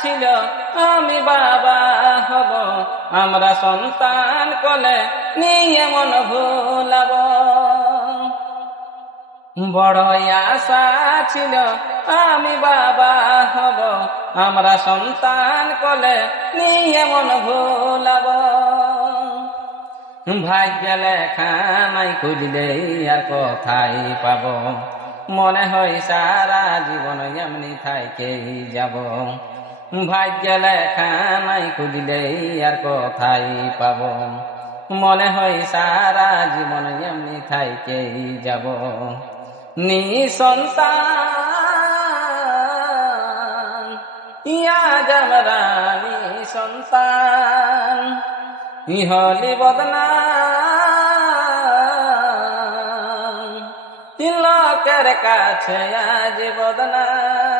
ছিল আমি বাবা হব, আমরা সন্তান কোলে নিয়ে মন ভুলাব। বড় আশা ছিল আমি বাবা হব, আমরা সন্তান কোলে নিয়ে মন ভুলাব। ভাগ্য লেখা নাই খুঁজলে আর কোথায় পাব, মনে হয় সারা জীবন এমনি থাইকেই যাব। ভাগ্য লেখা নাই খুঁজলে আর কোথায় পাব, মনে হয় সারা জীবন এমনি থাইকেই যাব। নিঃসন্তান আজ আমরা নিঃসন্তান, ইহলি বদনাম, লোকের কাছে আজ বদনাম।